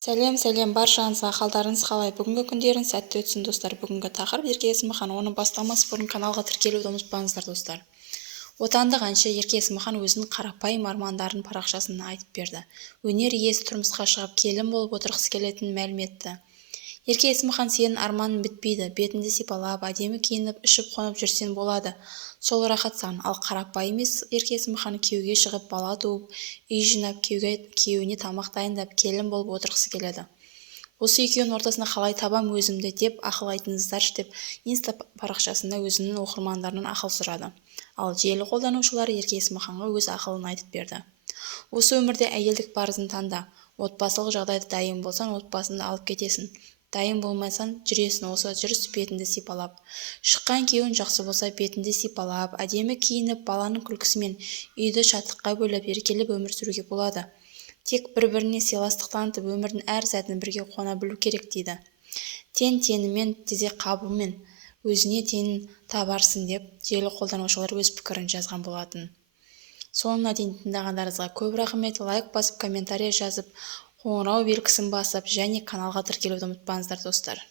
Сәлем баршаңызға, қалдарыңыз қалай? Бүгінгі күндерің сәтті өтсін достар. Бүгінгі тақырып Ерке Есмахан. Оны бастамас бұрын каналға тіркелуді ұмытпаңыздар достар. Отандық әнші Ерке Есмахан өзінің қарапайым армандарын парақшасында айтып берді. Өнер иесі тұрмысқа шығып келін болып отырғысы келетінін мәлім етті. Ерке Есмахан, сенің арманың бітпейді, бетіңді сипалап, әдемі киініп, ішіп-қонып жүрсең болады. Сол рахат саған. Ал қарапайым емес Ерке Есмахан күйеуге шығып, бала туып, үй жинап, күйеуіне тамақ дайындап, келін болып отырғысы келеді. Осы екеуінің ортасында қалай табам өзімді деп ақыл айтыңыздаршы деп инста парақшасында өзінің оқырмандарынан ақыл сұрады. Ал желі қолданушылары Ерке Есмаханға өз ақылын айтып берді. Осы өмірде әйелдік парызын таңда. Отбасылық жағдайда дайын болсаң, отбасыңды алып кетесің. Дайын болмайсаң, жүресің осы жүріс бетіңді сипалап. Шыққан күйеуің жақсы болса, бетіңді сипалап, әдемі киініп, баланың күлкісімен үйді шаттыққа бөлеп, еркелеп өмір сүруге болады. Тек бір-біріне сыйластық танытып, өмірдің әр сәтін бірге қуана білу керек дейді. Тең-теңімен, тізе қабымен өзіне теңін табарсың деп желі қолданушылар өз пікірін жазған болатын. Соңына дейін тыңдағандарыңызға көп рахмет. Лайк басып, комментарий жазып, қоңырау белгісін басып және каналға тіркелуді ұмытпаңыздар достар.